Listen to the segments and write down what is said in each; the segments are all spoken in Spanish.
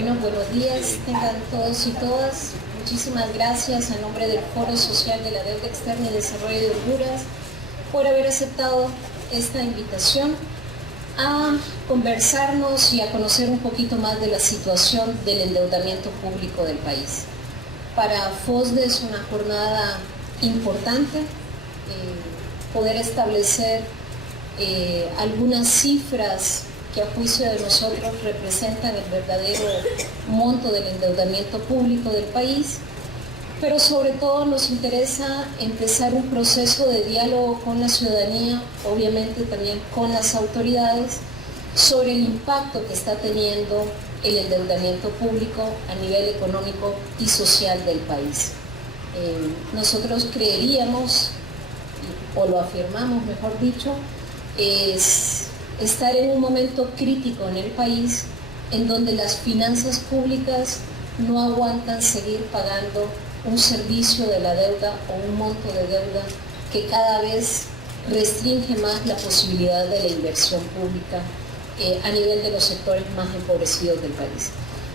Bueno, buenos días, tengan todos y todas. Muchísimas gracias en nombre del Foro Social de la Deuda Externa y Desarrollo de Honduras por haber aceptado esta invitación a conversarnos y a conocer un poquito más de la situación del endeudamiento público del país. Para FOSDE es una jornada importante poder establecer algunas cifras que a juicio de nosotros representan el verdadero monto del endeudamiento público del país, pero sobre todo nos interesa empezar un proceso de diálogo con la ciudadanía, obviamente también con las autoridades, sobre el impacto que está teniendo el endeudamiento público a nivel económico y social del país. Nosotros creeríamos, o lo afirmamos mejor dicho, es estar en un momento crítico en el país en donde las finanzas públicas no aguantan seguir pagando un servicio de la deuda o un monto de deuda que cada vez restringe más la posibilidad de la inversión pública a nivel de los sectores más empobrecidos del país.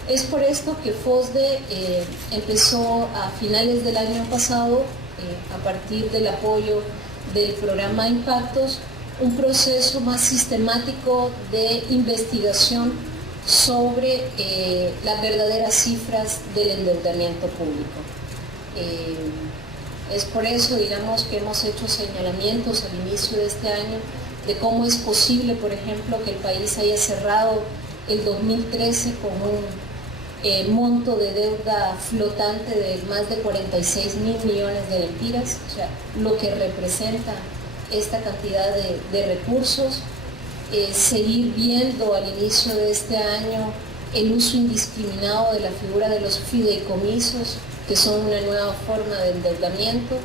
Es por esto que FOSDE empezó a finales del año pasado, a partir del apoyo del programa Impactos, un proceso más sistemático de investigación sobre las verdaderas cifras del endeudamiento público. Es por eso, digamos, que hemos hecho señalamientos al inicio de este año de cómo es posible, por ejemplo, que el país haya cerrado el 2013 con un monto de deuda flotante de más de 46.000 millones de lempiras, o sea, lo que representa esta cantidad de recursos. Seguir viendo al inicio de este año el uso indiscriminado de la figura de los fideicomisos, que son una nueva forma de endeudamiento,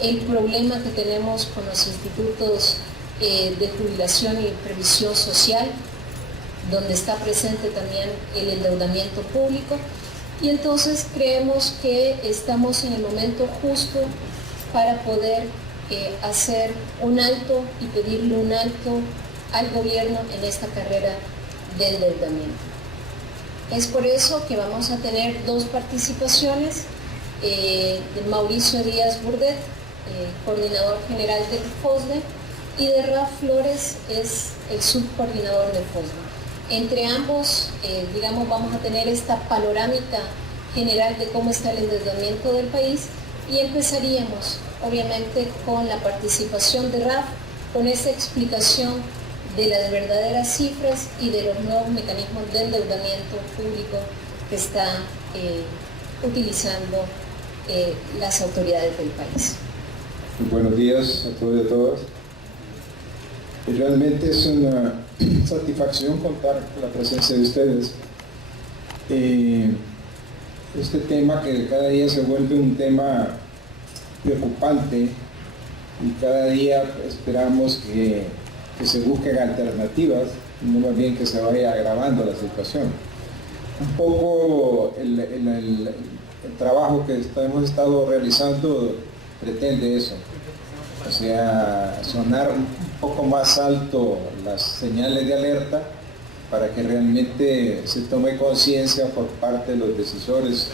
el problema que tenemos con los institutos de jubilación y previsión social, donde está presente también el endeudamiento público, y entonces creemos que estamos en el momento justo para poder hacer un alto y pedirle un alto al gobierno en esta carrera de endeudamiento. Es por eso que vamos a tener dos participaciones de Mauricio Díaz Burdet, coordinador general del FOSDE, y de Raf Flores, es el subcoordinador del FOSDE. Entre ambos, digamos, vamos a tener esta panorámica general de cómo está el endeudamiento del país, y empezaríamos obviamente con la participación de Raf, con esa explicación de las verdaderas cifras y de los nuevos mecanismos de endeudamiento público que están utilizando las autoridades del país. Buenos días a todos y a todas. Realmente es una satisfacción contar con la presencia de ustedes. Este tema que cada día se vuelve un tema preocupante, y cada día esperamos que se busquen alternativas, no más bien que se vaya agravando la situación. Un poco el trabajo que hemos estado realizando pretende eso, o sea, sonar un poco más alto las señales de alerta para que realmente se tome conciencia por parte de los decisores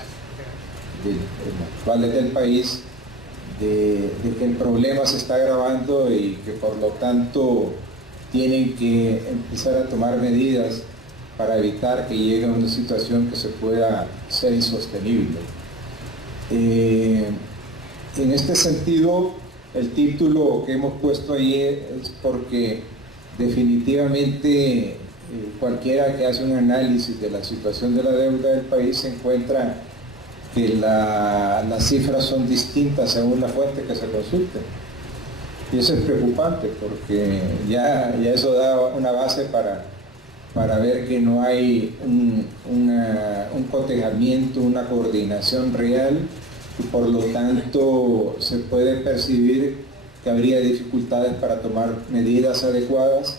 actuales del país de que el problema se está agravando y que por lo tanto tienen que empezar a tomar medidas para evitar que llegue a una situación que se pueda ser insostenible. En este sentido, el título que hemos puesto ahí es porque definitivamente cualquiera que hace un análisis de la situación de la deuda del país se encuentra que las cifras son distintas según la fuente que se consulte. Y eso es preocupante porque ya eso da una base para ver que no hay un cotejamiento, una coordinación real, y por lo tanto se puede percibir que habría dificultades para tomar medidas adecuadas.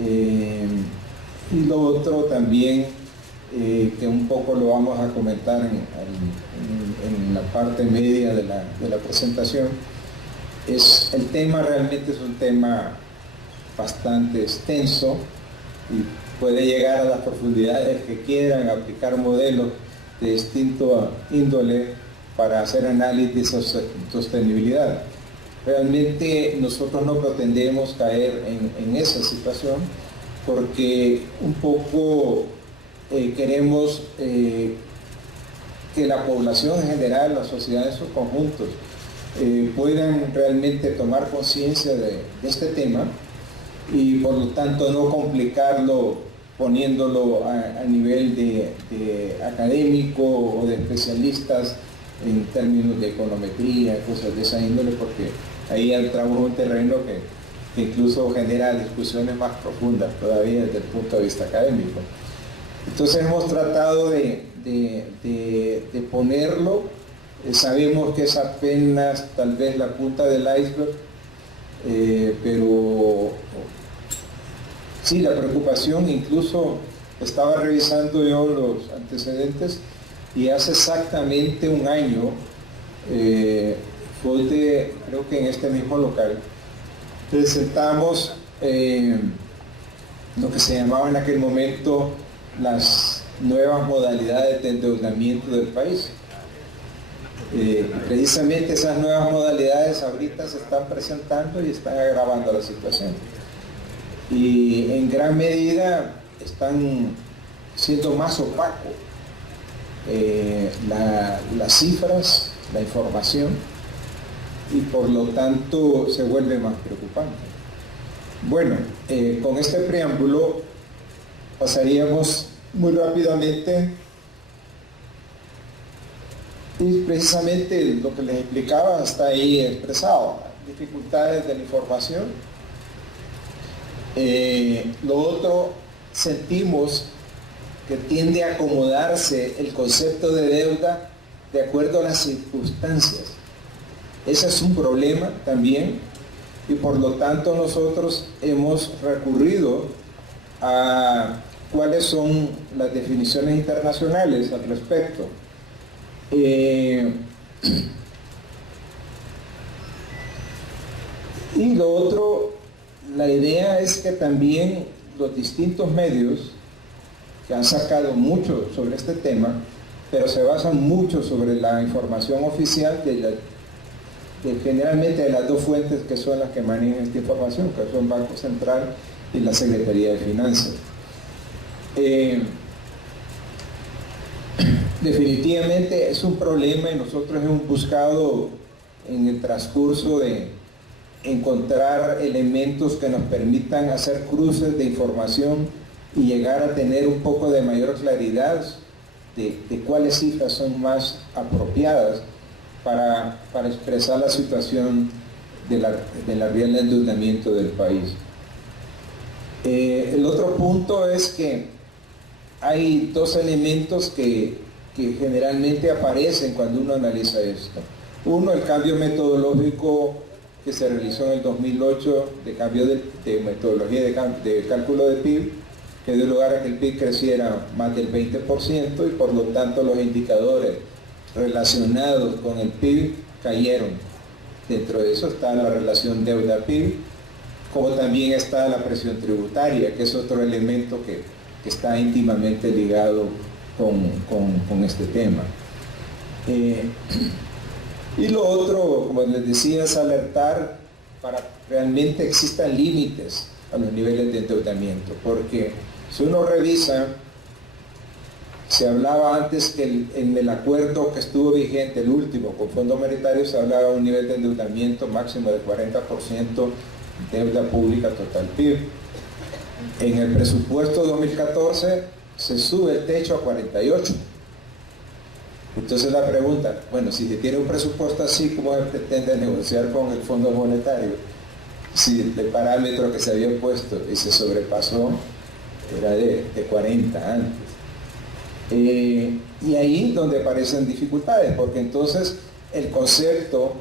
Y lo otro también, que un poco lo vamos a comentar en la parte media de la presentación, es el tema realmente es un tema bastante extenso y puede llegar a las profundidades que quieran, aplicar modelos de distinto índole para hacer análisis de sostenibilidad. Realmente nosotros no pretendemos caer en esa situación porque un poco queremos que la población en general, la sociedad en sus conjuntos, puedan realmente tomar conciencia de este tema y por lo tanto no complicarlo poniéndolo a nivel de académico o de especialistas en términos de econometría, cosas de esa índole, porque ahí entramos en un terreno que incluso genera discusiones más profundas todavía desde el punto de vista académico. Entonces hemos tratado de ponerlo, sabemos que es apenas tal vez la punta del iceberg, pero sí, la preocupación, incluso estaba revisando yo los antecedentes y hace exactamente un año, creo que en este mismo local, presentamos lo que se llamaba en aquel momento las nuevas modalidades de endeudamiento del país. Precisamente esas nuevas modalidades ahorita se están presentando y están agravando la situación. Y en gran medida están siendo más opaco las cifras, la información, y por lo tanto se vuelve más preocupante. Bueno, con este preámbulo pasaríamos muy rápidamente y precisamente lo que les explicaba está ahí expresado: dificultades de la información. Lo otro, sentimos que tiende a acomodarse el concepto de deuda de acuerdo a las circunstancias. Ese es un problema también, y por lo tanto nosotros hemos recurrido a cuáles son las definiciones internacionales al respecto. Y lo otro, la idea es que también los distintos medios que han sacado mucho sobre este tema, pero se basan mucho sobre la información oficial generalmente de las dos fuentes que son las que manejan esta información, que son Banco Central y la Secretaría de Finanzas. Definitivamente es un problema y nosotros hemos buscado en el transcurso de encontrar elementos que nos permitan hacer cruces de información y llegar a tener un poco de mayor claridad de cuáles cifras son más apropiadas para expresar la situación del real endeudamiento del país. El otro punto es que hay dos elementos que generalmente aparecen cuando uno analiza esto. Uno, el cambio metodológico que se realizó en el 2008 de cambio de metodología de cálculo de PIB, que dio lugar a que el PIB creciera más del 20% y por lo tanto los indicadores relacionados con el PIB cayeron. Dentro de eso está la relación deuda-PIB, como también está la presión tributaria, que es otro elemento que está íntimamente ligado con este tema. Y lo otro, como les decía, es alertar para que realmente existan límites a los niveles de endeudamiento, porque si uno revisa, se hablaba antes que en el acuerdo que estuvo vigente, el último, con Fondo Monetario, se hablaba de un nivel de endeudamiento máximo de 40% deuda pública total PIB. En el presupuesto 2014 se sube el techo a 48. Entonces la pregunta, bueno, si se tiene un presupuesto así, ¿cómo se pretende negociar con el Fondo Monetario? Si el parámetro que se había puesto y se sobrepasó era de 40 antes. Y ahí donde aparecen dificultades, porque entonces el concepto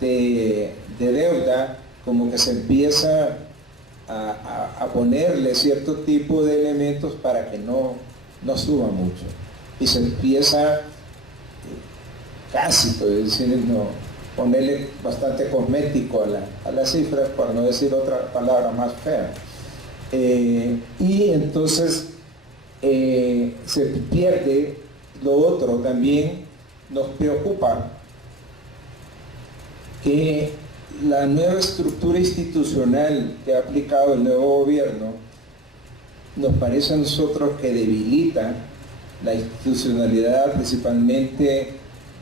de deuda como que se empieza a ponerle cierto tipo de elementos para que no suba mucho. Y se empieza casi, es decir, ponerle bastante cosmético a las cifras, para no decir otra palabra más fea. Y entonces se pierde lo otro. También nos preocupa que la nueva estructura institucional que ha aplicado el nuevo gobierno nos parece a nosotros que debilita la institucionalidad principalmente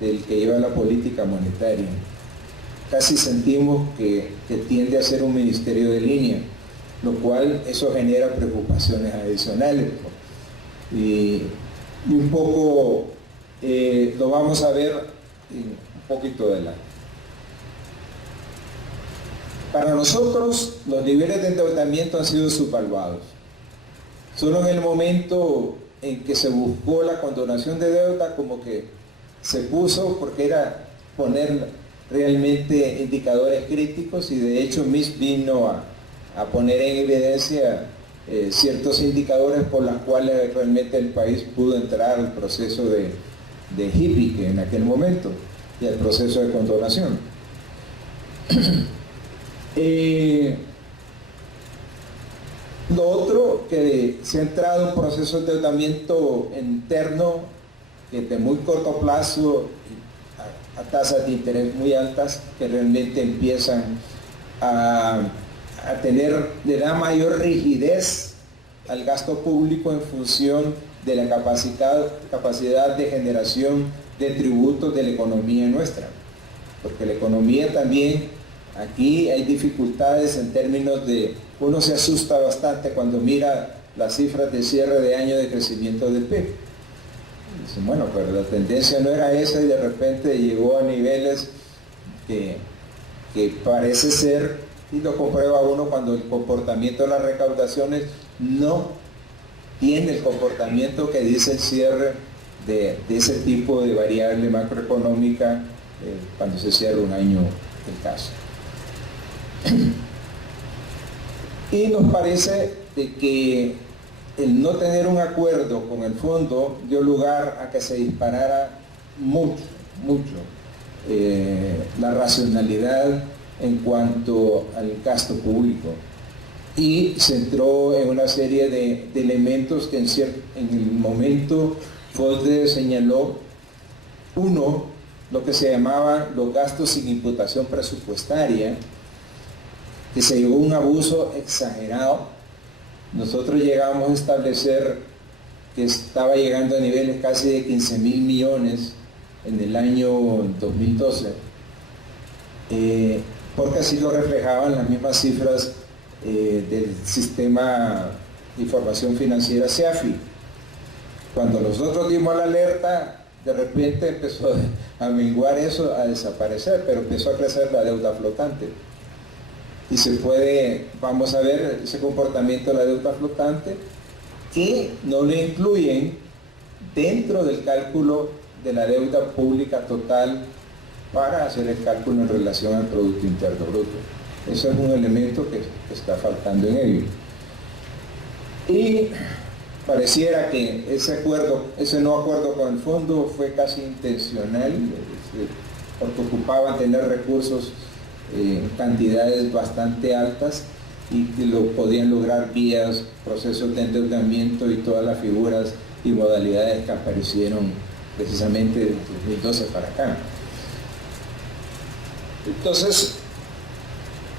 del que lleva la política monetaria. Casi sentimos que tiende a ser un ministerio de línea, lo cual eso genera preocupaciones adicionales. Y un poco lo vamos a ver un poquito adelante. Para nosotros los niveles de endeudamiento han sido subvaluados. Solo en el momento en que se buscó la condonación de deuda, como que se puso, porque era poner realmente indicadores críticos, y de hecho MIS vino a poner en evidencia ciertos indicadores por los cuales realmente el país pudo entrar al proceso de HIPIC en aquel momento y al proceso de condonación. Lo otro, que se ha entrado en un proceso de endeudamiento interno de muy corto plazo a tasas de interés muy altas, que realmente empiezan a le da mayor rigidez al gasto público en función de la capacidad de generación de tributos de la economía nuestra. Porque la economía también, aquí hay dificultades en términos de, uno se asusta bastante cuando mira las cifras de cierre de año de crecimiento del PIB. Dice, bueno, pero la tendencia no era esa y de repente llegó a niveles que parece ser, y lo comprueba uno cuando el comportamiento de las recaudaciones no tiene el comportamiento que dice el cierre de ese tipo de variable macroeconómica cuando se cierra un año el caso. Y nos parece de que el no tener un acuerdo con el fondo dio lugar a que se disparara mucho la racionalidad en cuanto al gasto público, y se entró en una serie de elementos que en el momento Fosde señaló. Uno, lo que se llamaba los gastos sin imputación presupuestaria, que se llevó un abuso exagerado. Nosotros llegamos a establecer que estaba llegando a niveles casi de 15.000 millones en el año 2012, porque así lo reflejaban las mismas cifras del sistema de información financiera SEAFI. Cuando nosotros dimos la alerta, de repente empezó a menguar eso, a desaparecer, pero empezó a crecer la deuda flotante. Y vamos a ver ese comportamiento de la deuda flotante, que no lo incluyen dentro del cálculo de la deuda pública total para hacer el cálculo en relación al Producto Interno Bruto. Eso es un elemento que está faltando en ello. Y pareciera que ese no acuerdo con el fondo fue casi intencional, porque ocupaban tener recursos en cantidades bastante altas, y que lo podían lograr vía procesos de endeudamiento y todas las figuras y modalidades que aparecieron precisamente de 2012 para acá. Entonces,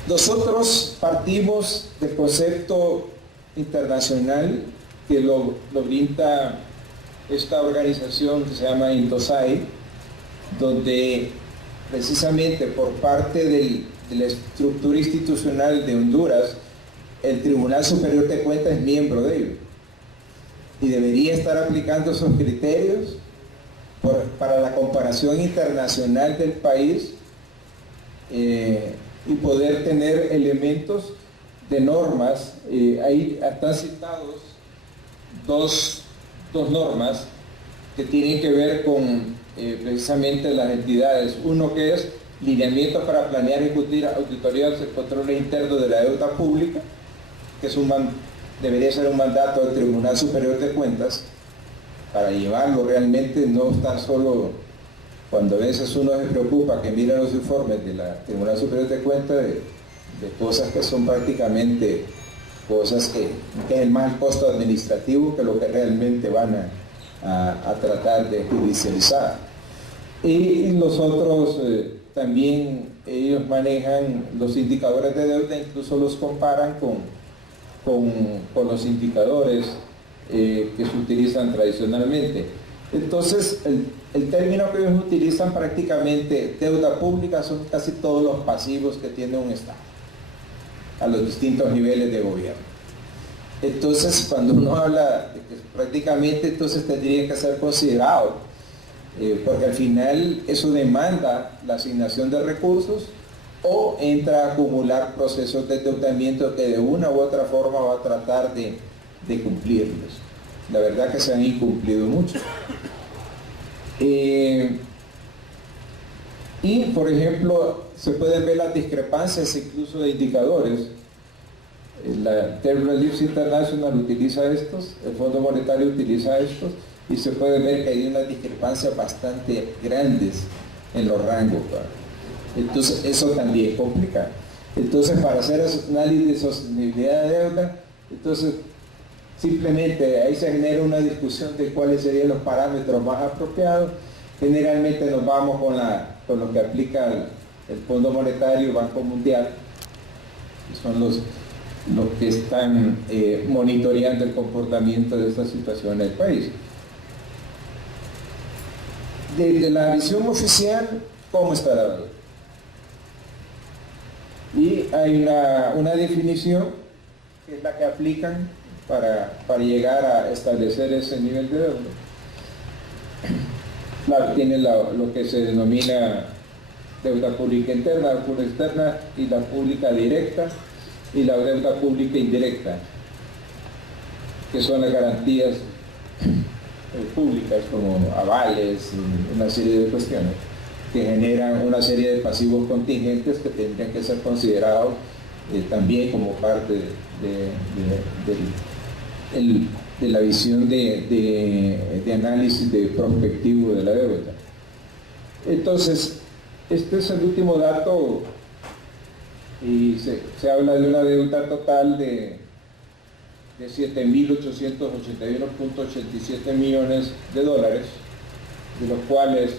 nosotros partimos del concepto internacional que lo brinda esta organización que se llama Intosai, donde precisamente por parte de la estructura institucional de Honduras, el Tribunal Superior de Cuentas es miembro de ello y debería estar aplicando esos criterios para la comparación internacional del país, y poder tener elementos de normas. Ahí están citados dos normas que tienen que ver con precisamente las entidades. Uno que es lineamientos para planear y ejecutar auditorías y controles internos de la deuda pública, que debería ser un mandato del Tribunal Superior de Cuentas para llevarlo realmente, no estar solo cuando a veces uno se preocupa que mira los informes de la Tribunal Superior de Cuentas de cosas que son prácticamente cosas que es más el costo administrativo que lo que realmente van a tratar de judicializar. Y los otros también ellos manejan los indicadores de deuda, incluso los comparan con los indicadores que se utilizan tradicionalmente. Entonces, el término que ellos utilizan prácticamente, deuda pública, son casi todos los pasivos que tiene un Estado a los distintos niveles de gobierno. Entonces, cuando uno habla de que prácticamente entonces tendría que ser considerado, porque al final eso demanda la asignación de recursos o entra a acumular procesos de endeudamiento que de una u otra forma va a tratar de cumplirlos. La verdad que se han incumplido mucho. Y, por ejemplo, se pueden ver las discrepancias incluso de indicadores. La Term Relief International utiliza estos, el Fondo Monetario utiliza estos, y se puede ver que hay unas discrepancias bastante grandes en los rangos. Entonces, eso también complica. Entonces, para hacer ese análisis de sostenibilidad de deuda, entonces, simplemente ahí se genera una discusión de cuáles serían los parámetros más apropiados. Generalmente nos vamos con lo que aplica el Fondo Monetario y el Banco Mundial, que son los que están monitoreando el comportamiento de esta situación en el país. Desde la visión oficial, ¿cómo está la deuda? Y hay una definición que es la que aplican para llegar a establecer ese nivel de deuda. Claro, tiene lo que se denomina deuda pública interna, la pública externa y la pública directa y la deuda pública indirecta, que son las garantías públicas como avales y una serie de cuestiones que generan una serie de pasivos contingentes que tendrían que ser considerados también como parte de la visión de análisis de prospectivo de la deuda. Entonces, este es el último dato y se habla de una deuda total de 7.881.87 millones de dólares, de los cuales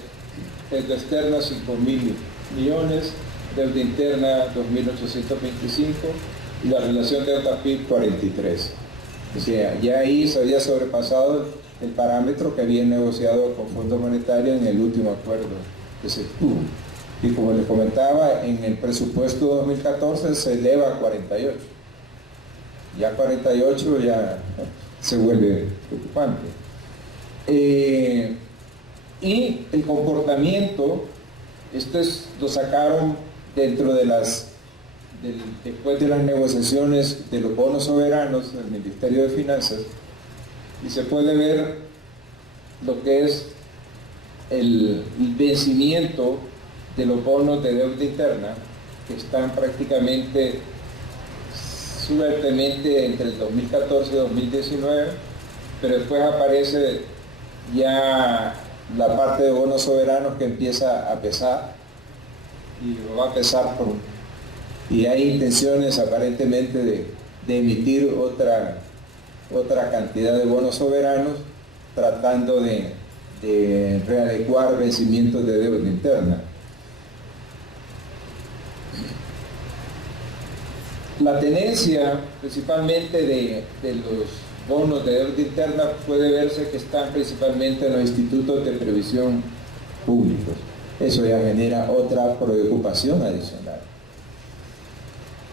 deuda externa 5.000 millones, deuda interna 2.825 y la relación deuda-PIB 43. O sea, ya ahí se había sobrepasado el parámetro que había negociado con Fondo Monetario en el último acuerdo que se tuvo. Y como les comentaba, en el presupuesto 2014 se eleva a 48. Ya 48 ya se vuelve preocupante. Y el comportamiento, lo sacaron dentro de después de las negociaciones de los bonos soberanos del Ministerio de Finanzas, y se puede ver lo que es el vencimiento de los bonos de deuda interna, que están prácticamente suavemente entre el 2014 y 2019, pero después aparece ya la parte de bonos soberanos que empieza a pesar, y va a pesar y hay intenciones aparentemente de emitir otra cantidad de bonos soberanos tratando de readecuar vencimientos de deuda interna. La tenencia principalmente de los bonos de deuda interna puede verse que están principalmente en los institutos de previsión públicos. Eso ya genera otra preocupación adicional.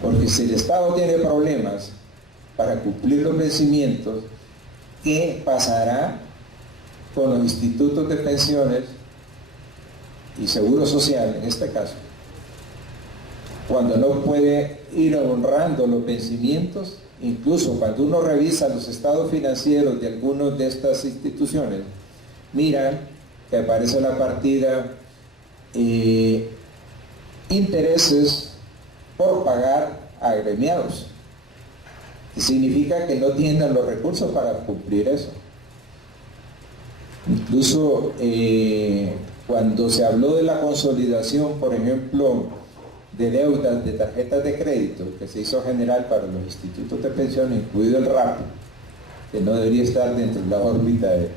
Porque si el Estado tiene problemas para cumplir los vencimientos, ¿qué pasará con los institutos de pensiones y seguro social en este caso? Cuando no puede ir honrando los vencimientos, incluso cuando uno revisa los estados financieros de algunas de estas instituciones, miran que aparece la partida intereses por pagar a agremiados, que significa que no tienen los recursos para cumplir eso. Incluso cuando se habló de la consolidación, por ejemplo, de deudas de tarjetas de crédito que se hizo general para los institutos de pensión, incluido el RAP, que no debería estar dentro de la órbita de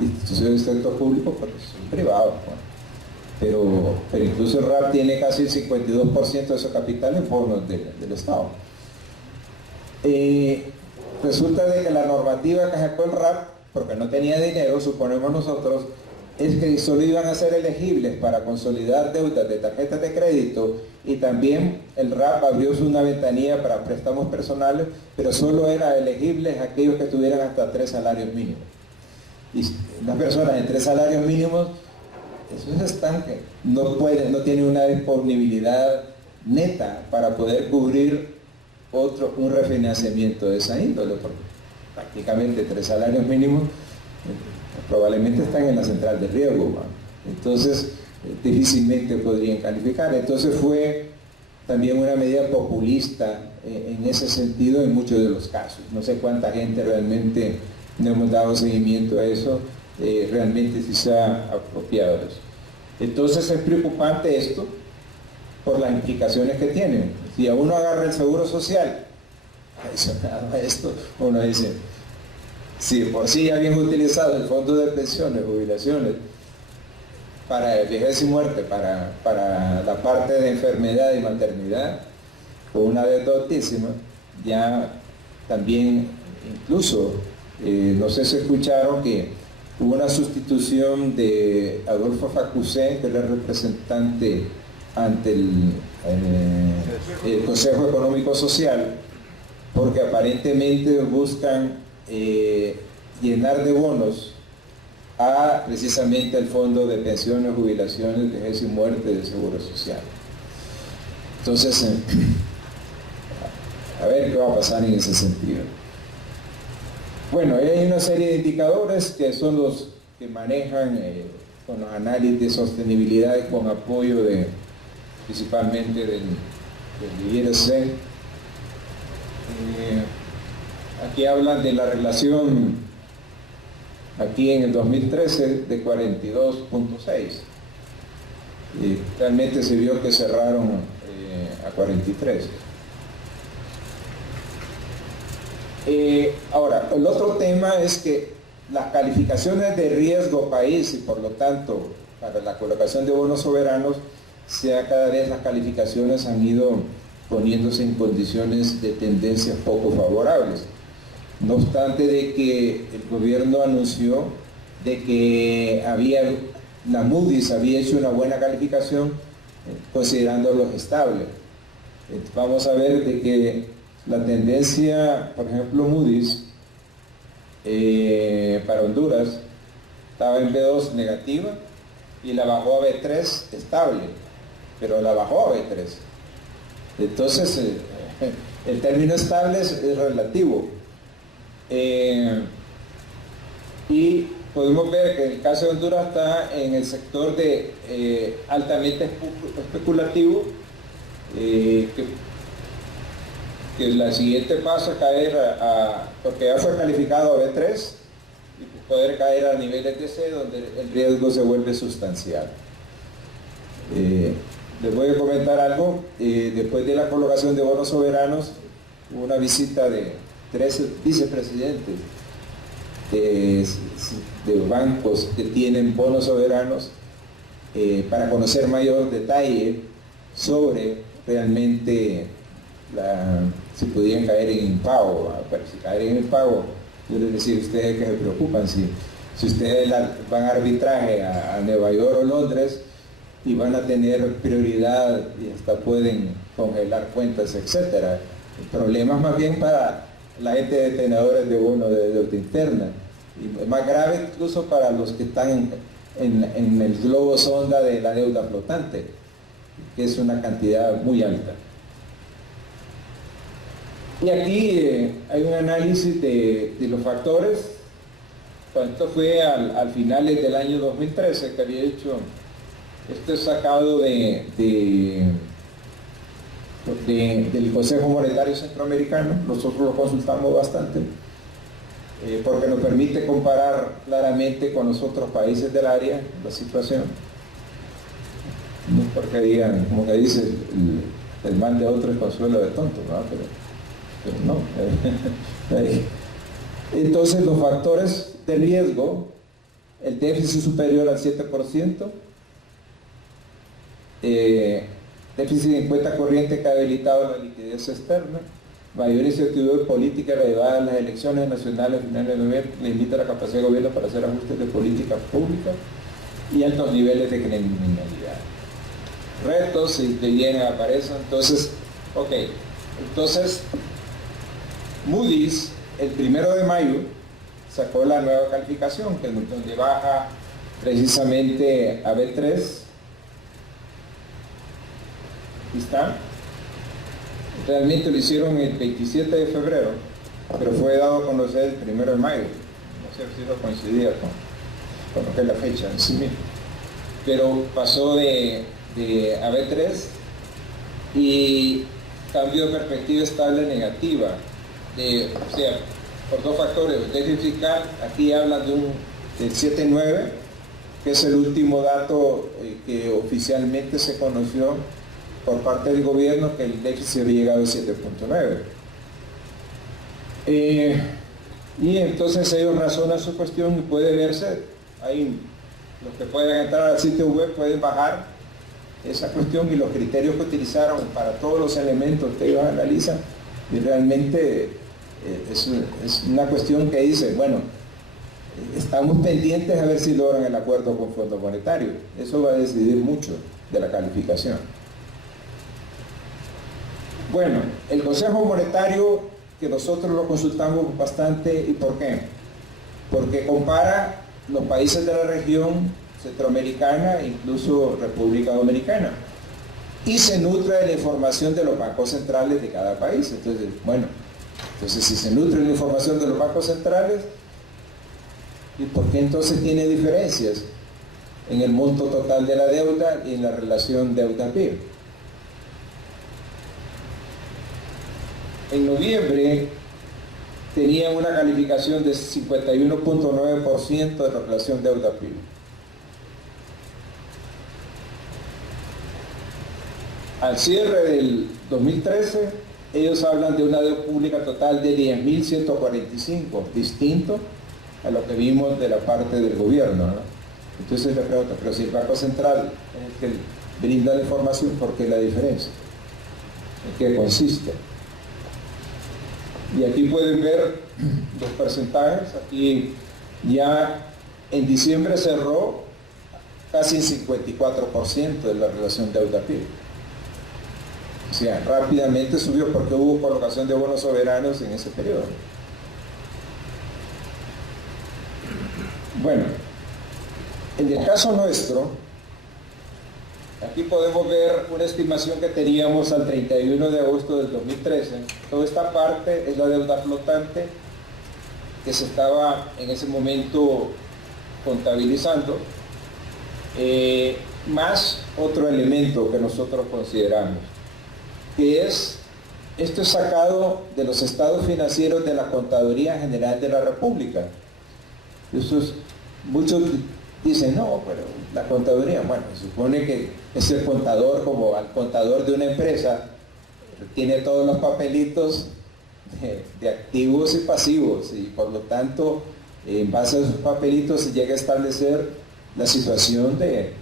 instituciones del sector público porque son privados, ¿no? Pero incluso el RAP tiene casi el 52% de su capital en bonos del Estado. Resulta de que la normativa que sacó el RAP, porque no tenía dinero, suponemos nosotros, es que solo iban a ser elegibles para consolidar deudas de tarjetas de crédito, y también el RAP abrió una ventanilla para préstamos personales, pero solo era elegibles aquellos que tuvieran hasta 3 salarios mínimos. Y las personas en 3 salarios mínimos, eso es estanque, no tiene una disponibilidad neta para poder cubrir un refinanciamiento de esa índole, porque prácticamente 3 salarios mínimos probablemente están en la central de riesgo, ¿no? Entonces difícilmente podrían calificar. Entonces fue también una medida populista en ese sentido en muchos de los casos. No sé cuánta gente realmente no hemos dado seguimiento a eso, realmente sí se ha apropiado de eso. Entonces es preocupante esto por las implicaciones que tiene. Si a uno agarra el seguro social, adicionado a esto, uno dice, si por sí ya habían utilizado el fondo de pensiones, jubilaciones, para vejez y muerte, para la parte de enfermedad y maternidad, con una deuda altísima, ya también incluso, no sé si escucharon que hubo una sustitución de Adolfo Facusé, que era el representante ante el Consejo Económico Social, porque aparentemente buscan llenar de bonos a precisamente el fondo de pensiones, jubilaciones, vejez y muerte del Seguro Social. Entonces, a ver qué va a pasar en ese sentido. Bueno, hay una serie de indicadores que son los que manejan con los análisis de sostenibilidad y con apoyo principalmente del IRC. Aquí hablan de la relación, aquí en el 2013, de 42.6. Realmente se vio que cerraron a 43. Ahora, el otro tema es que las calificaciones de riesgo país, y por lo tanto para la colocación de bonos soberanos, cada vez las calificaciones han ido poniéndose en condiciones de tendencias poco favorables. No obstante de que el gobierno anunció de que la Moody's había hecho una buena calificación considerándolos estables. Vamos a ver de que la tendencia, por ejemplo, Moody's para Honduras estaba en B2 negativa y la bajó a B3 estable, pero la bajó a B3. Entonces, el término estable es relativo. Y podemos ver que el caso de Honduras está en el sector de altamente especulativo, que la siguiente paso es caer porque ya fue calificado a B3 y poder caer a niveles de C, donde el riesgo se vuelve sustancial. Les voy a comentar algo. Después de la colocación de bonos soberanos, hubo una visita de 3 vicepresidentes de bancos que tienen bonos soberanos para conocer mayor detalle sobre realmente si podían caer en impago. Pero si caer en impago, yo les decía a ustedes que se preocupan si ustedes van a arbitraje a Nueva York o Londres y van a tener prioridad y hasta pueden congelar cuentas, etcétera. El problema es más bien para la gente de tenedores de bonos de deuda interna, y más grave incluso para los que están en el globo sonda de la deuda flotante, que es una cantidad muy alta. Y aquí hay un análisis de los factores. Esto fue al finales del año 2013 que había hecho. Esto es sacado del Consejo Monetario Centroamericano. Nosotros lo consultamos bastante porque nos permite comparar claramente con los otros países del área la situación. No porque digan, como que dice, el mal de otro es consuelo de tonto, ¿no? Pero no. Entonces los factores de riesgo, el déficit superior al 7%, déficit en cuenta corriente que ha habilitado la liquidez externa, mayor incertidumbre política derivada de las elecciones nacionales finales de noviembre, limita la capacidad del gobierno para hacer ajustes de políticas públicas y altos niveles de criminalidad. Retos, si te vienen, aparecen. Entonces, ok, entonces Moody's el 1 de mayo sacó la nueva calificación, que donde baja precisamente a B3. Aquí está. Realmente lo hicieron el 27 de febrero, pero fue dado a conocer el 1 de mayo. No sé si eso coincidía con lo que es la fecha en sí mismo. Pero pasó de a B3 y cambio de perspectiva estable negativa. O sea, por dos factores. Déficit fiscal, aquí habla del 7.9, que es el último dato que oficialmente se conoció por parte del gobierno, que el déficit había llegado a 7.9. Y entonces ellos razonan su cuestión y puede verse, ahí los que pueden entrar al sitio web pueden bajar esa cuestión y los criterios que utilizaron para todos los elementos que ellos analizan, y realmente es una cuestión que dice, bueno, estamos pendientes a ver si logran el acuerdo con Fondo Monetario. Eso va a decidir mucho de la calificación. Bueno, el Consejo Monetario, que nosotros lo consultamos bastante, ¿y por qué? Porque compara los países de la región centroamericana, incluso República Dominicana, y se nutre de la información de los bancos centrales de cada país. Entonces, bueno, si se nutre de la información de los bancos centrales, ¿y por qué entonces tiene diferencias en el monto total de la deuda y en la relación deuda-PIB? En noviembre tenían una calificación de 51.9% de la relación deuda-PIB. Al cierre del 2013, ellos hablan de una deuda pública total de 10.145, distinto a lo que vimos de la parte del gobierno, ¿no? Entonces le pregunto, pero si el Banco Central es el que brinda la información, ¿por qué la diferencia? ¿En qué consiste? Y aquí pueden ver los porcentajes. Aquí ya en diciembre cerró casi el 54% de la relación deuda-PIB. O sea, rápidamente subió porque hubo colocación de bonos soberanos en ese periodo. Bueno, en el caso nuestro, aquí podemos ver una estimación que teníamos al 31 de agosto del 2013. Toda esta parte es la deuda flotante que se estaba en ese momento contabilizando, más otro elemento que nosotros consideramos, que es, esto es sacado de los estados financieros de la Contaduría General de la República. Muchos dicen, no, pero la contaduría, bueno, se supone que es el contador, como al contador de una empresa, tiene todos los papelitos de activos y pasivos, y por lo tanto, en base a esos papelitos se llega a establecer la situación de...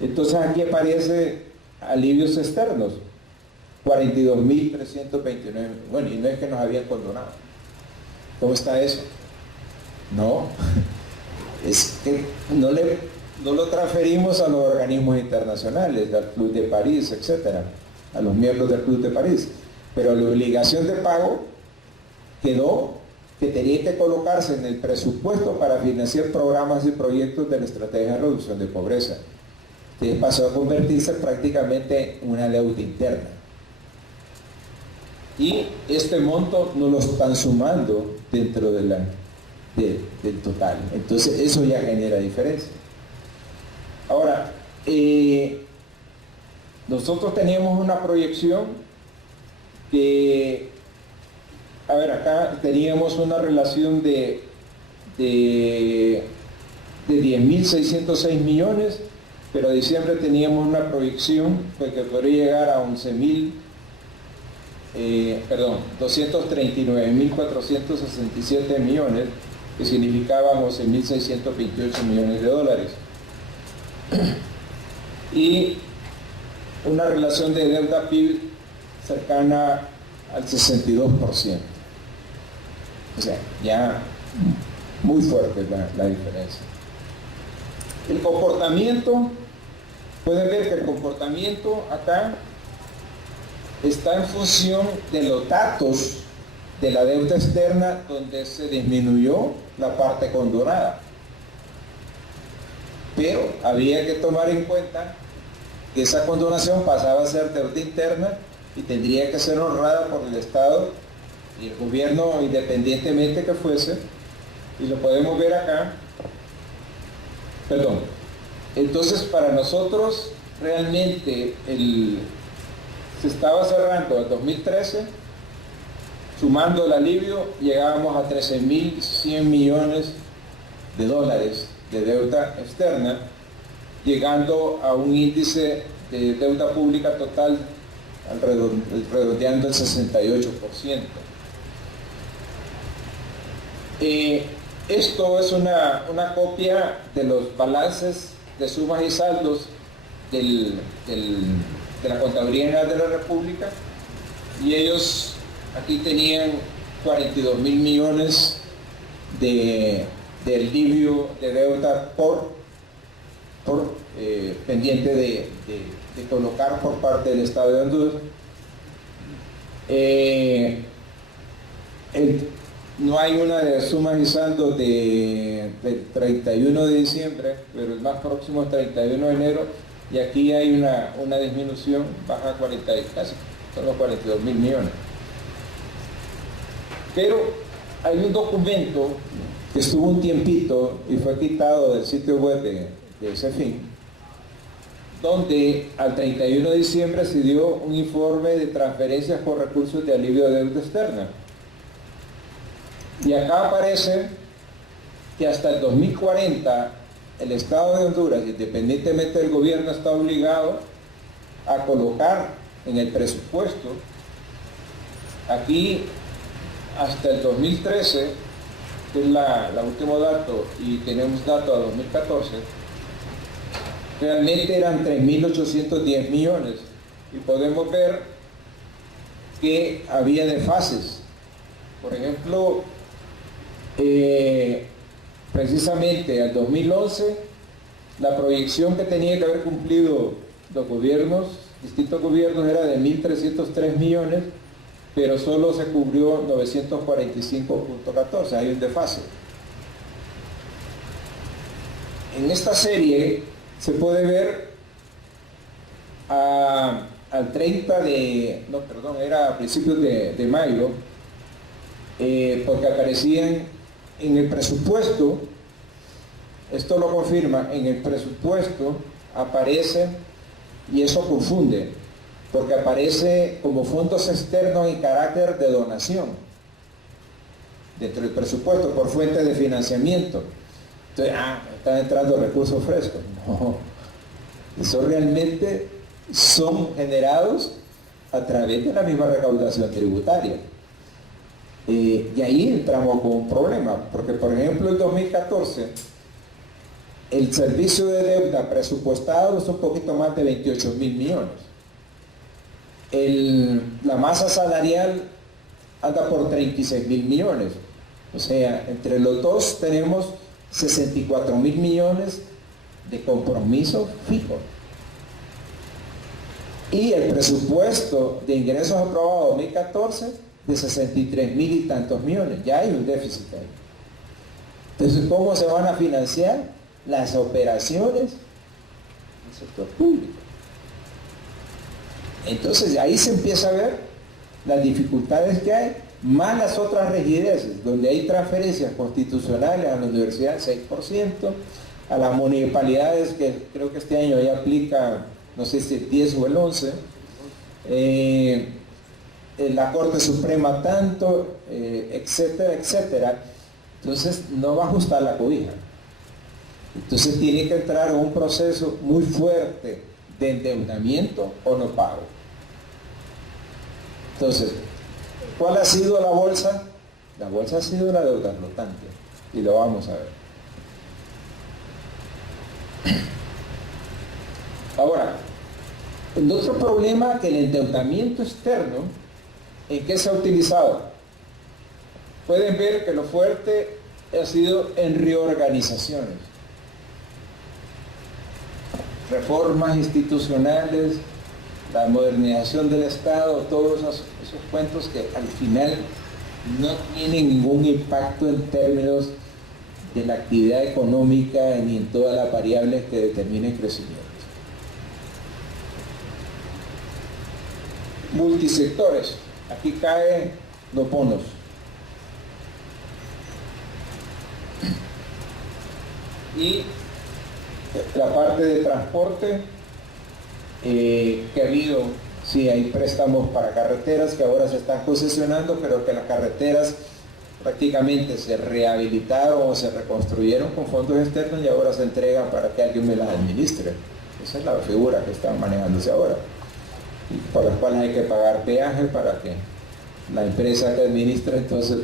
Entonces aquí aparece alivios externos, 42.329, bueno, y no es que nos habían condonado. ¿Cómo está eso? No, es que no lo transferimos a los organismos internacionales, al Club de París, etcétera, a los miembros del Club de París, pero la obligación de pago quedó que tenía que colocarse en el presupuesto para financiar programas y proyectos de la estrategia de reducción de pobreza. Entonces pasó a convertirse prácticamente en una deuda interna. Y este monto no lo están sumando dentro del total. Entonces eso ya genera diferencia. Ahora, nosotros teníamos una proyección que, a ver, acá teníamos una relación de 10.606 millones, pero a diciembre teníamos una proyección que podría llegar a 11.000 239.467 millones, que significaban 11.628 millones de dólares. Y una relación de deuda PIB cercana al 62%. O sea, ya muy fuerte la diferencia. El comportamiento, pueden ver que el comportamiento acá está en función de los datos de la deuda externa, donde se disminuyó la parte condonada. Pero había que tomar en cuenta que esa condonación pasaba a ser deuda interna y tendría que ser honrada por el Estado y el gobierno, independientemente que fuese, y lo podemos ver acá. Perdón. Entonces, para nosotros realmente se estaba cerrando el 2013, sumando el alivio, llegábamos a 13.100 millones de dólares de deuda externa, llegando a un índice de deuda pública total redondeando el 68%. Esto es una copia de los balances de sumas y saldos de la Contraloría General de la República, y ellos aquí tenían 42.000 millones de alivio de deuda por pendiente de colocar por parte del Estado de Honduras. No hay una de sumas y saldos del 31 de diciembre, pero el más próximo es 31 de enero, y aquí hay una disminución, baja a 40, casi son los 42.000 millones. Pero hay un documento que estuvo un tiempito y fue quitado del sitio web de CEFIN, donde al 31 de diciembre se dio un informe de transferencias por recursos de alivio de deuda externa. Y acá aparece que hasta el 2040 el Estado de Honduras, independientemente del gobierno, está obligado a colocar en el presupuesto, aquí hasta el 2013, que es la último dato, y tenemos datos a 2014, realmente eran 3.810 millones, y podemos ver que había desfases. Por ejemplo, precisamente al 2011, la proyección que tenía que haber cumplido los gobiernos, distintos gobiernos, era de 1.303 millones, pero solo se cubrió 945.14, hay un desfase. En esta serie se puede ver al 30 de, no, perdón, era a principios de mayo, porque aparecían en el presupuesto, esto lo confirma, en el presupuesto aparece, y eso confunde, porque aparece como fondos externos en carácter de donación dentro del presupuesto por fuente de financiamiento. Entonces, están entrando recursos frescos. No, eso realmente son generados a través de la misma recaudación tributaria. Y ahí entramos con un problema, porque por ejemplo en 2014 el servicio de deuda presupuestado es un poquito más de 28.000 millones. La masa salarial anda por 36.000 millones. O sea, entre los dos tenemos 64.000 millones de compromiso fijo. Y el presupuesto de ingresos aprobado 2014 de 63.000 y tantos millones. Ya hay un déficit ahí. Entonces, ¿cómo se van a financiar las operaciones del sector público? Entonces, ahí se empieza a ver las dificultades que hay, más las otras rigideces, donde hay transferencias constitucionales a la universidad 6%, a las municipalidades, que creo que este año ya aplica, no sé si el 10 o el 11, la Corte Suprema tanto, etcétera, etcétera. Entonces no va a ajustar la cobija. Entonces tiene que entrar en un proceso muy fuerte de endeudamiento o no pago. Entonces, ¿cuál ha sido la bolsa? La bolsa ha sido la deuda flotante, y lo vamos a ver. Ahora, el otro problema que el endeudamiento externo, ¿en qué se ha utilizado? Pueden ver que lo fuerte ha sido en reorganizaciones, reformas institucionales, la modernización del Estado, todos esos cuentos que al final no tienen ningún impacto en términos de la actividad económica ni en todas las variables que determinen crecimiento. Multisectores, aquí caen los bonos. Y la parte de transporte, que ha habido, sí, hay préstamos para carreteras que ahora se están concesionando, pero que las carreteras prácticamente se rehabilitaron o se reconstruyeron con fondos externos y ahora se entregan para que alguien me las administre. Esa es la figura que están manejándose ahora, y por las cuales hay que pagar peaje para que la empresa que administra entonces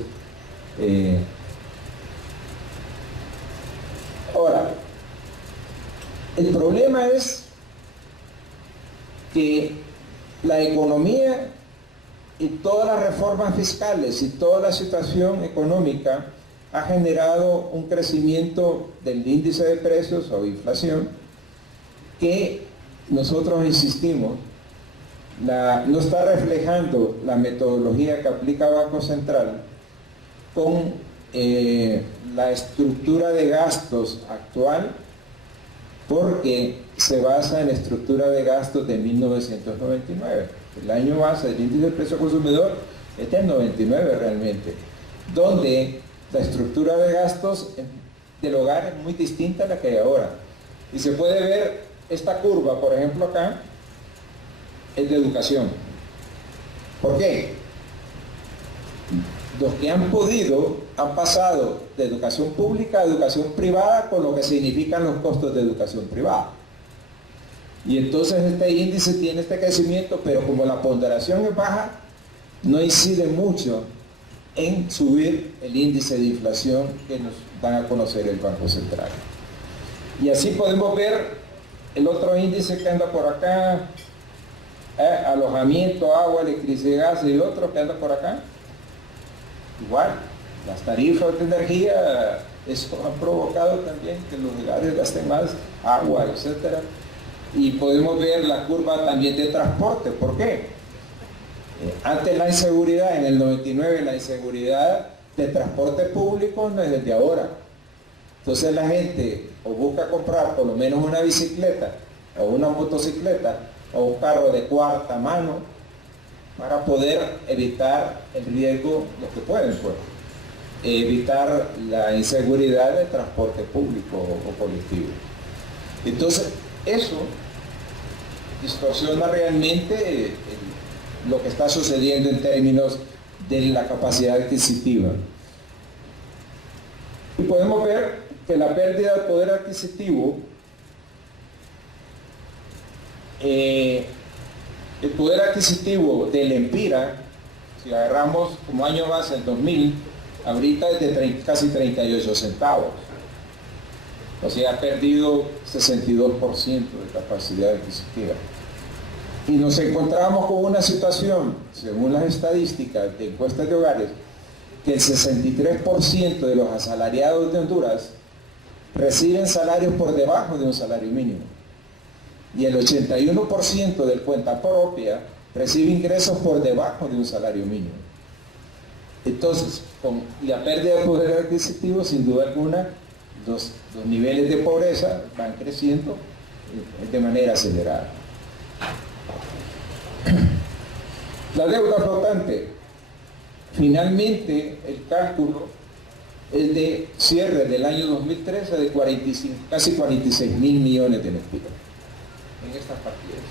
ahora, el problema es que la economía y todas las reformas fiscales y toda la situación económica ha generado un crecimiento del índice de precios o inflación que nosotros insistimos, no está reflejando la metodología que aplica Banco Central con la estructura de gastos actual, porque se basa en la estructura de gastos de 1999. El año base del índice de precio consumidor es del 99 realmente, donde la estructura de gastos del hogar es muy distinta a la que hay ahora. Y se puede ver esta curva, por ejemplo acá, es de educación. ¿Por qué? Los que han podido han pasado de educación pública a educación privada, con lo que significan los costos de educación privada. Y entonces este índice tiene este crecimiento, pero como la ponderación es baja, no incide mucho en subir el índice de inflación que nos dan a conocer el Banco Central. Y así podemos ver el otro índice que anda por acá, alojamiento, agua, electricidad, gas, y otro que anda por acá. Igual, las tarifas de energía, eso ha provocado también que los hogares gasten más agua, etcétera. Y podemos ver la curva también de transporte. ¿Por qué? Antes la inseguridad, en el 99, la inseguridad de transporte público no es desde ahora. Entonces la gente o busca comprar por lo menos una bicicleta o una motocicleta o un carro de cuarta mano para poder evitar el riesgo, lo que pueden, pues, evitar la inseguridad del transporte público o colectivo. Entonces, eso distorsiona realmente lo que está sucediendo en términos de la capacidad adquisitiva. Y podemos ver que la pérdida de poder adquisitivo, el poder adquisitivo del Empira, si agarramos como año base el 2000, ahorita es de casi 38 centavos. O sea, ha perdido 62% de capacidad adquisitiva. Y nos encontramos con una situación, según las estadísticas de encuestas de hogares, que el 63% de los asalariados de Honduras reciben salarios por debajo de un salario mínimo. Y el 81% del cuenta propia recibe ingresos por debajo de un salario mínimo. Entonces, con la pérdida de poder adquisitivo, sin duda alguna, los niveles de pobreza van creciendo de manera acelerada. La deuda flotante, finalmente el cálculo es de cierre del año 2013 de casi 46 mil millones de lempiras en estas partidas.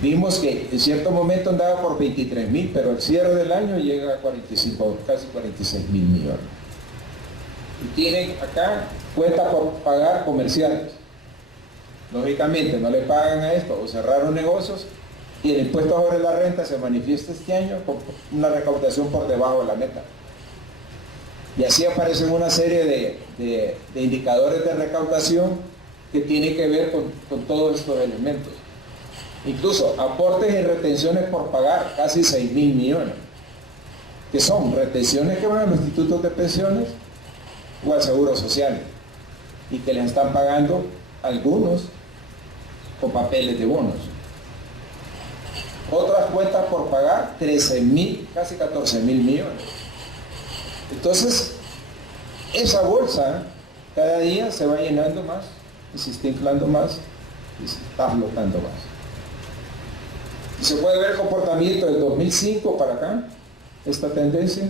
Vimos que en cierto momento andaba por 23 mil, pero al cierre del año llega a casi 46 mil millones. Y tienen acá cuenta por pagar comerciales. lógicamente no le pagan a esto o cerraron negocios y el impuesto sobre la renta se manifiesta este año con una recaudación por debajo de la meta. Y así aparecen una serie de indicadores de recaudación que tienen que ver con todos estos elementos. Incluso aportes y retenciones por pagar, casi 6.000 millones, que son retenciones que van a los institutos de pensiones o al seguro social y que les están pagando algunos con papeles de bonos. Otras cuentas por pagar, 13.000, casi 14.000 millones. Entonces, esa bolsa cada día se va llenando más y se está inflando más y se está flotando más. Y se puede ver el comportamiento del 2005 para acá, esta tendencia.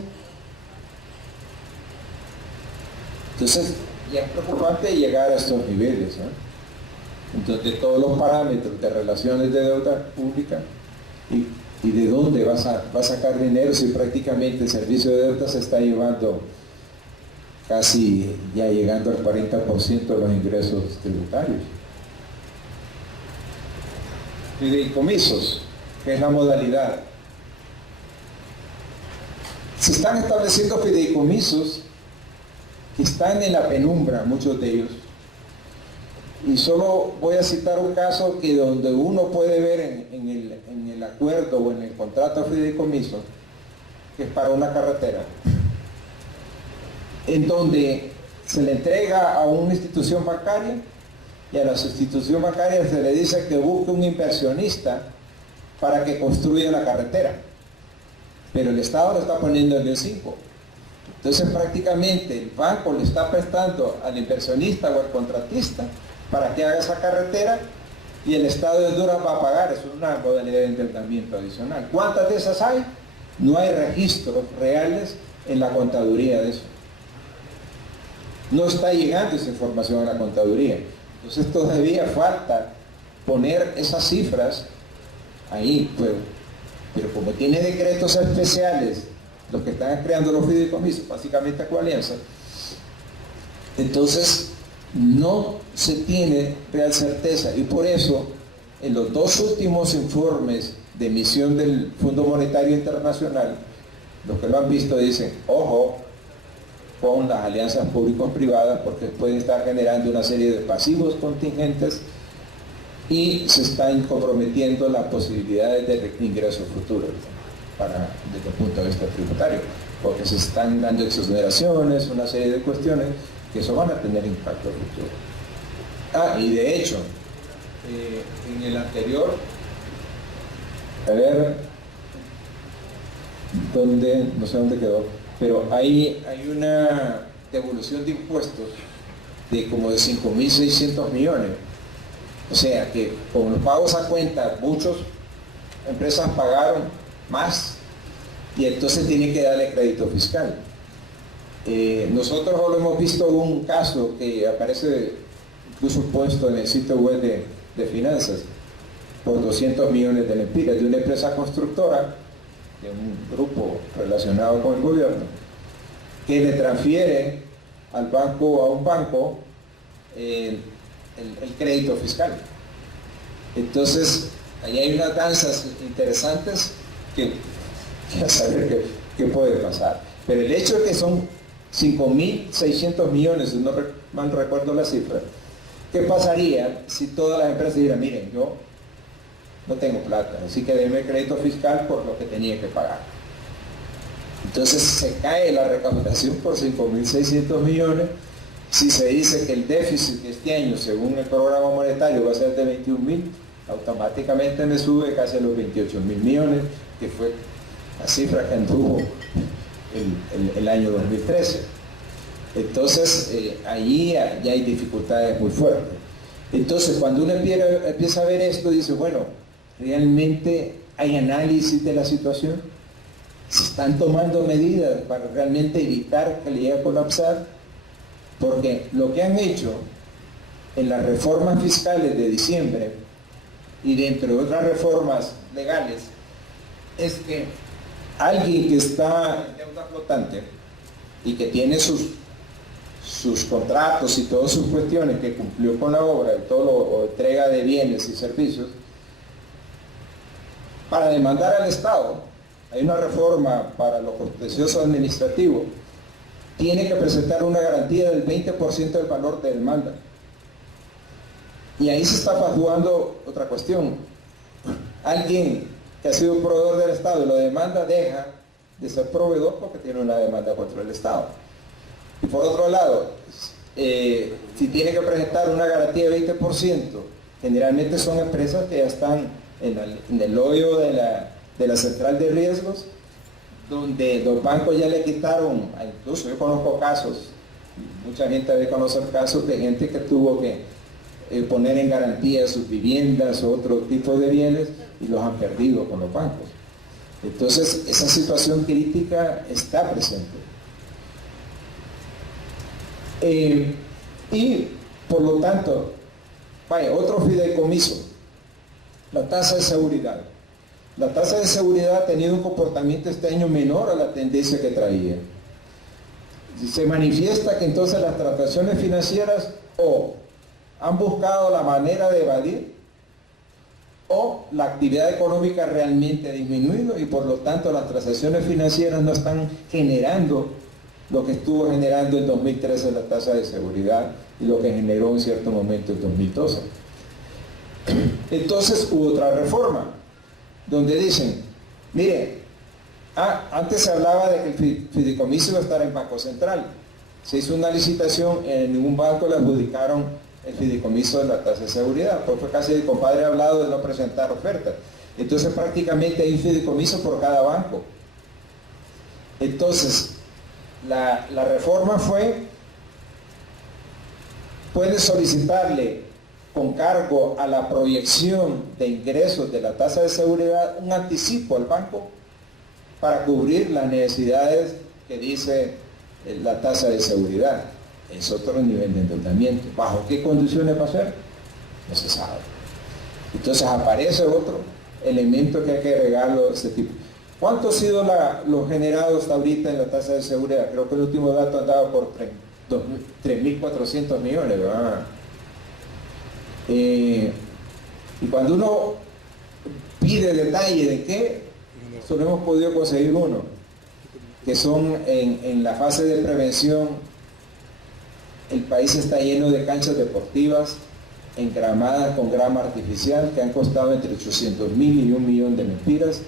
Entonces, ya es preocupante llegar a estos niveles, ¿no? Entonces, todos los parámetros de relaciones de deuda pública y de dónde va a sacar dinero si prácticamente el servicio de deuda se está llevando casi ya llegando al 40% de los ingresos tributarios. Fideicomisos, que es la modalidad. Se están estableciendo fideicomisos que están en la penumbra, muchos de ellos. Y solo voy a citar un caso que donde uno puede ver en el acuerdo o en el contrato de fideicomiso, que es para una carretera, en donde se le entrega a una institución bancaria y a la institución bancaria se le dice que busque un inversionista para que construya la carretera, pero el Estado lo está poniendo en el 5. Entonces prácticamente el banco le está prestando al inversionista o al contratista para que haga esa carretera y el Estado de Honduras va a pagar. Eso es una modalidad de endeudamiento adicional. ¿Cuántas de esas hay? No hay registros reales en la contaduría de eso. No está llegando esa información a la contaduría. Entonces todavía falta poner esas cifras ahí, pero como tiene decretos especiales los que están creando los fideicomisos, básicamente Coalianza, entonces no se tiene real certeza y por eso en los dos últimos informes de emisión del Fondo Monetario Internacional, los que lo han visto dicen, ojo con las alianzas público-privadas porque pueden estar generando una serie de pasivos contingentes y se están comprometiendo las posibilidades de ingresos futuros desde el punto de vista tributario, porque se están dando exoneraciones, una serie de cuestiones que eso van a tener impacto futuro. Y de hecho, en el anterior, a ver, no sé dónde quedó, pero hay una devolución de impuestos de como de 5.600 millones. O sea que con los pagos a cuenta, muchas empresas pagaron más y entonces tienen que darle crédito fiscal. Nosotros lo hemos visto un caso que aparece incluso puesto en el sitio web de finanzas por 200 millones de lempiras de una empresa constructora, de un grupo relacionado con el gobierno, que le transfiere al banco, a un banco, el crédito fiscal. Entonces, ahí hay unas danzas interesantes que a saber qué puede pasar. Pero el hecho de que son 5.600 millones, si no mal recuerdo la cifra, ¿qué pasaría si todas las empresas dijeran, miren, yo no tengo plata, así que denme crédito fiscal por lo que tenía que pagar? Entonces se cae la recaudación por 5.600 millones. Si se dice que el déficit de este año, según el programa monetario, va a ser de 21.000, automáticamente me sube casi a los 28.000 millones, que fue la cifra que anduvo el año 2013. Entonces, allí ya hay dificultades muy fuertes. Entonces, cuando uno empieza a ver esto, dice, bueno, ¿realmente hay análisis de la situación? ¿Se están tomando medidas para realmente evitar que le llegue a colapsar? Porque lo que han hecho en las reformas fiscales de diciembre y dentro de otras reformas legales es que alguien que está en deuda flotante y que tiene sus sus contratos y todas sus cuestiones que cumplió con la obra y todo lo entrega de bienes y servicios, para demandar al Estado, hay una reforma para lo contencioso administrativo, tiene que presentar una garantía del 20% del valor de demanda. Y ahí se está jugando otra cuestión. Alguien que ha sido proveedor del Estado y lo demanda, deja de ser proveedor porque tiene una demanda contra el Estado. Y por otro lado, si tiene que presentar una garantía de 20%, generalmente son empresas que ya están en el hoyo de la central de riesgos, donde los bancos ya le quitaron, incluso yo conozco casos, mucha gente debe conocer casos de gente que tuvo que poner en garantía sus viviendas o otro tipo de bienes y los han perdido con los bancos. Entonces, esa situación crítica está presente. Y, por lo tanto, vaya, otro fideicomiso, la tasa de seguridad. La tasa de seguridad ha tenido un comportamiento este año menor a la tendencia que traía. Se manifiesta que entonces las transacciones financieras o han buscado la manera de evadir o la actividad económica realmente ha disminuido y por lo tanto las transacciones financieras no están generando lo que estuvo generando en 2013 la tasa de seguridad y lo que generó en cierto momento en 2012. Entonces hubo otra reforma donde dicen, mire, antes se hablaba de que el fideicomiso iba a estar en Banco Central. Se hizo una licitación, en ningún banco le adjudicaron el fideicomiso de la tasa de seguridad, porque fue casi el compadre hablado de no presentar ofertas. Entonces prácticamente hay un fideicomiso por cada banco. Entonces, la reforma fue, puede solicitarle con cargo a la proyección de ingresos de la tasa de seguridad un anticipo al banco para cubrir las necesidades que dice la tasa de seguridad. Es otro nivel de endeudamiento. ¿Bajo qué condiciones va a ser? No se sabe. Entonces aparece otro elemento que hay que agregarlo de este tipo. ¿Cuánto ha sido lo generado hasta ahorita en la tasa de seguridad? Creo que el último dato andaba por 3.400 millones, ¿verdad? Y cuando uno pide detalle de qué, solo hemos podido conseguir uno, que son en la fase de prevención. El país está lleno de canchas deportivas engramadas con grama artificial que han costado entre 800,000 y 1.000.000 de lempiras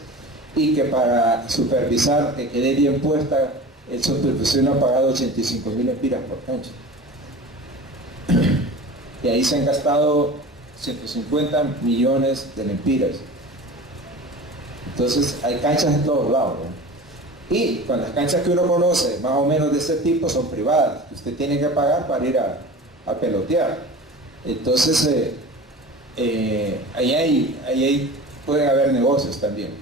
y que para supervisar que quede bien puesta el supervisión ha pagado 85,000 lempiras por cancha. Y ahí se han gastado 150 millones de lempiras. Entonces hay canchas en todos lados, ¿no? Y cuando las canchas que uno conoce, más o menos de ese tipo, son privadas. Usted tiene que pagar para ir a pelotear. Entonces, ahí pueden haber negocios también.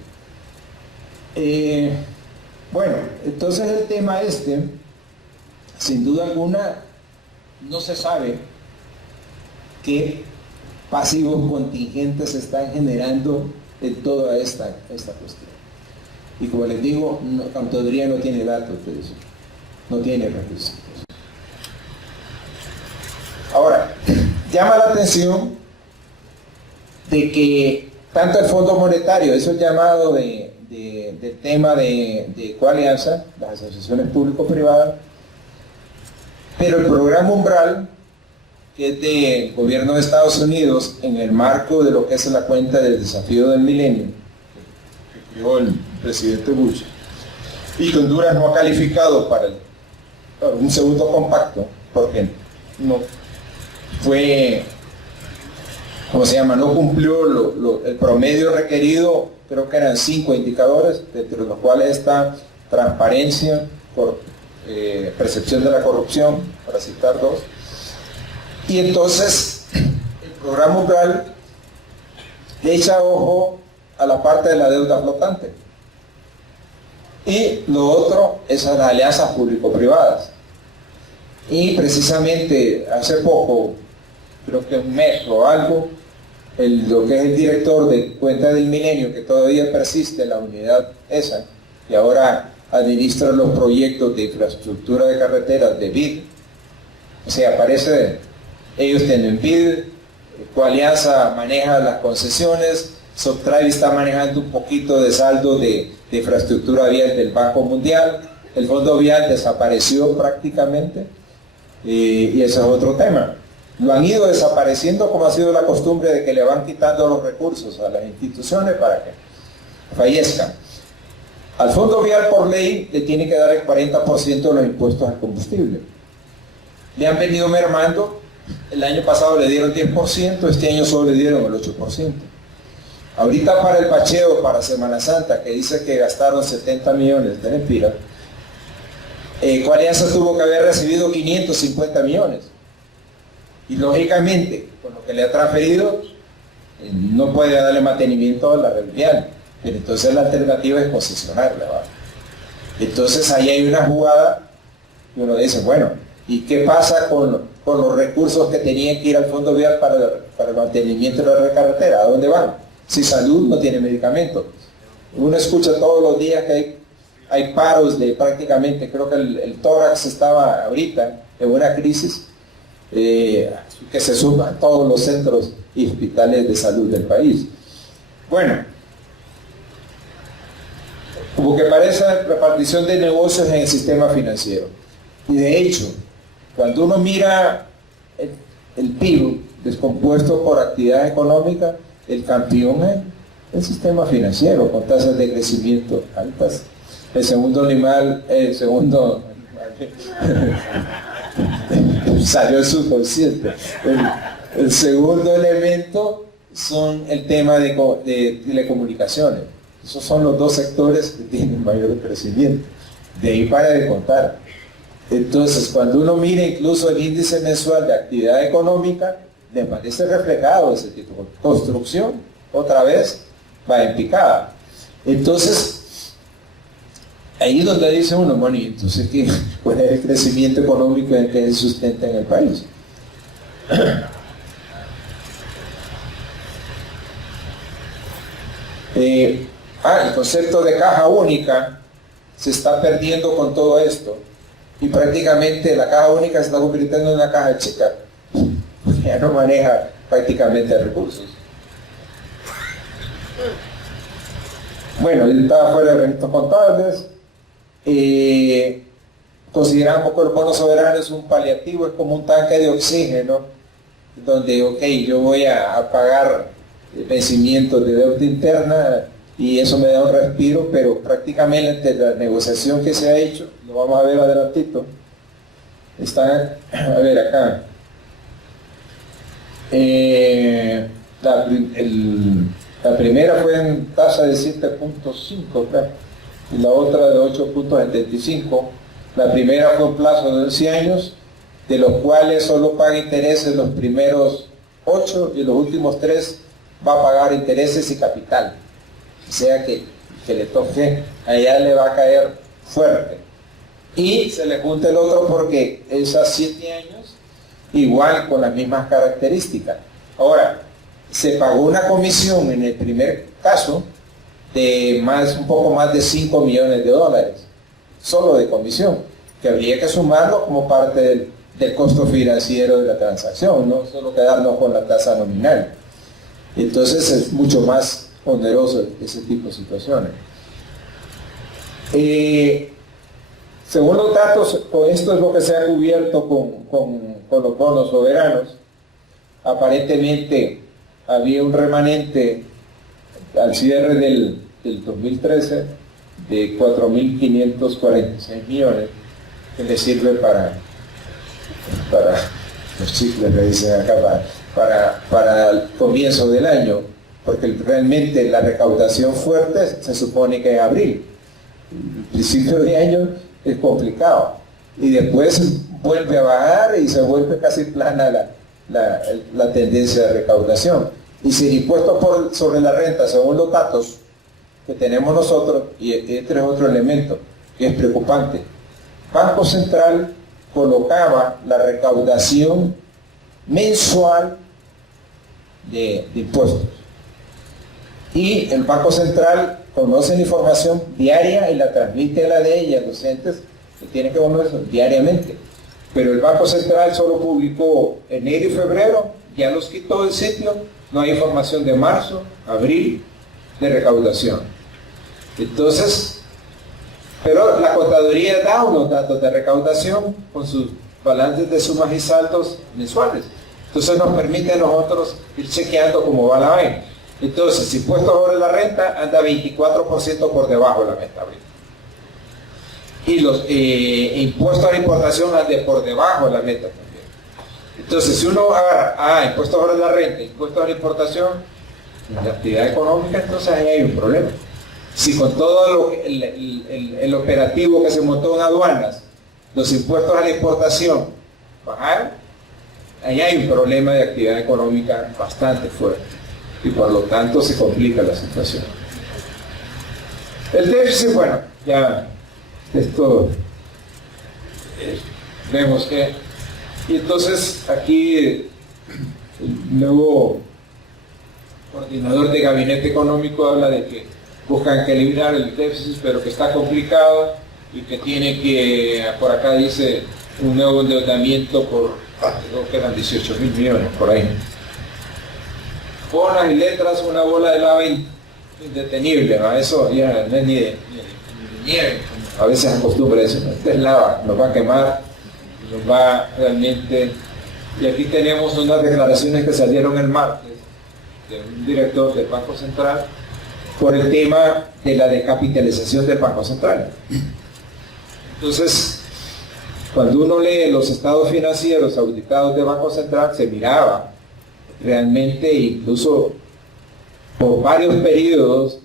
Bueno, entonces el tema sin duda alguna, no se sabe qué pasivos contingentes se están generando en toda esta cuestión. Y como les digo, Contaduría no tiene datos de eso, no tiene requisitos. Ahora, llama la atención de que tanto el Fondo Monetario, eso es llamado del tema de coalianza, las asociaciones público-privadas, pero el programa Umbral, que es del gobierno de Estados Unidos, en el marco de lo que es la cuenta del desafío del milenio, que creó el presidente Bush, y que Honduras no ha calificado para un segundo compacto, porque no fue, no cumplió el promedio requerido. Creo que eran 5 indicadores, entre los cuales está transparencia, percepción de la corrupción, para citar 2. Y entonces el programa Umbral le echa ojo a la parte de la deuda flotante. Y lo otro es a las alianzas público-privadas. Y precisamente hace poco, creo que un mes o algo, lo que es el director de Cuenta del Milenio, que todavía persiste, la unidad esa, que ahora administra los proyectos de infraestructura de carreteras de BID, O sea, aparece, ellos tienen BID, Coalianza maneja las concesiones, Subtravi está manejando un poquito de saldo de infraestructura vial del Banco Mundial, el Fondo Vial desapareció prácticamente, y ese es otro tema. Lo han ido desapareciendo como ha sido la costumbre de que le van quitando los recursos a las instituciones para que fallezcan. Al Fondo Vial por ley le tiene que dar el 40% de los impuestos al combustible. Le han venido mermando, el año pasado le dieron 10%, este año solo le dieron el 8%. Ahorita para el bacheo, para Semana Santa, que dice que gastaron 70 millones de lempiras, Coalianza tuvo que haber recibido 550 millones. Y lógicamente, con lo que le ha transferido, no puede darle mantenimiento a la red vial. Pero entonces la alternativa es concesionarla, ¿va? Entonces ahí hay una jugada y uno dice, bueno, ¿y qué pasa con los recursos que tenían que ir al Fondo Vial para el mantenimiento de la red carretera? ¿A dónde van? Si salud no tiene medicamentos. Uno escucha todos los días que hay paros de prácticamente, creo que el tórax estaba ahorita en una crisis que se suma a todos los centros y hospitales de salud del país. Bueno, como que parece repartición de negocios en el sistema financiero. Y de hecho, cuando uno mira el PIB descompuesto por actividad económica, el campeón es el sistema financiero, con tasas de crecimiento altas. El segundo salió el subconsciente. El segundo elemento son el tema de telecomunicaciones. Esos son los dos sectores que tienen mayor crecimiento. De ahí para de contar. Entonces, cuando uno mira incluso el índice mensual de actividad económica, le parece reflejado ese tipo de construcción, otra vez va en picada. Entonces, ahí es donde dice uno, bueno, y entonces ¿cuál es el crecimiento económico en que se sustenta en el país? El concepto de caja única se está perdiendo con todo esto, y prácticamente la caja única se está convirtiendo en una caja chica, ya no maneja prácticamente recursos. Bueno, él estaba fuera de registros contables. Consideramos que el bono soberano es un paliativo, es como un tanque de oxígeno, donde, ok, yo voy a pagar vencimientos de deuda interna y eso me da un respiro, pero prácticamente la negociación que se ha hecho, lo vamos a ver adelantito, está, a ver acá, la primera fue en tasa de 7.5, y la otra de 8.75. La primera fue un plazo de 11 años, de los cuales solo paga intereses los primeros 8 y los últimos 3 va a pagar intereses y capital. O sea que le toque, allá le va a caer fuerte. Y se le junta el otro porque es a 7 años, igual con las mismas características. Ahora, se pagó una comisión en el primer caso de un poco más de 5 millones de dólares, solo de comisión, que habría que sumarlo como parte del costo financiero de la transacción, no solo quedarnos con la tasa nominal. Entonces es mucho más oneroso ese tipo de situaciones. Según los datos, con esto es lo que se ha cubierto con los bonos soberanos. Aparentemente había un remanente al cierre del 2013 de 4.546 millones, que le sirve para los chicles, le dicen acá, para el comienzo del año, porque realmente la recaudación fuerte se supone que en abril. El principio de año es complicado y después vuelve a bajar y se vuelve casi plana la tendencia de recaudación. Y sin impuestos sobre la renta, según los datos que tenemos nosotros, y este es otro elemento que es preocupante, Banco Central colocaba la recaudación mensual de impuestos, y el Banco Central conoce la información diaria y la transmite a la DEI y a los docentes que tienen que conocer diariamente. pero el Banco Central solo publicó enero y febrero, ya los quitó del sitio, no hay información de marzo, abril, de recaudación. Entonces, pero la contaduría da unos datos de recaudación con sus balances de sumas y saldos mensuales. Entonces nos permite a nosotros ir chequeando cómo va la vaina. Entonces, impuestos sobre la renta anda 24% por debajo de la meta ahorita. Y los impuestos a la importación andan por debajo de la meta también. Entonces, si uno agarra impuestos sobre la renta, impuestos a la importación, la actividad económica, entonces ahí hay un problema. Si con todo el operativo que se montó en aduanas, los impuestos a la importación bajaron, ahí hay un problema de actividad económica bastante fuerte y por lo tanto se complica la situación. El déficit, bueno, ya esto vemos que, y entonces aquí el nuevo coordinador de gabinete económico habla de que buscan equilibrar el déficit, pero que está complicado y que tiene que, por acá dice, un nuevo endeudamiento por, creo que eran 18.000 millones por ahí. Bonas y letras, una bola de lava indetenible, ¿no? Eso ya no es ni de nieve. A veces acostumbra eso, ¿no? Esta es lava, nos va a quemar, nos va realmente... Y aquí tenemos unas declaraciones que salieron el martes de un director del Banco Central por el tema de la descapitalización del Banco Central. Entonces, cuando uno lee los estados financieros auditados del Banco Central, se miraba realmente, incluso por varios periodos,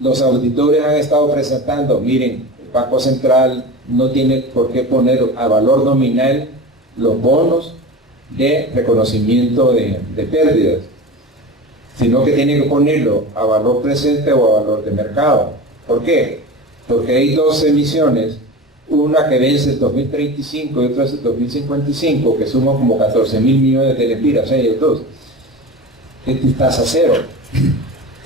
los auditores han estado presentando, miren, el Banco Central no tiene por qué poner a valor nominal los bonos de reconocimiento de pérdidas, sino que tiene que ponerlo a valor presente o a valor de mercado. ¿Por qué? Porque hay dos emisiones, una que vence en 2035 y otra en 2055, que suman como 14.000 millones de lempiras, ellos dos. Este es tasa cero.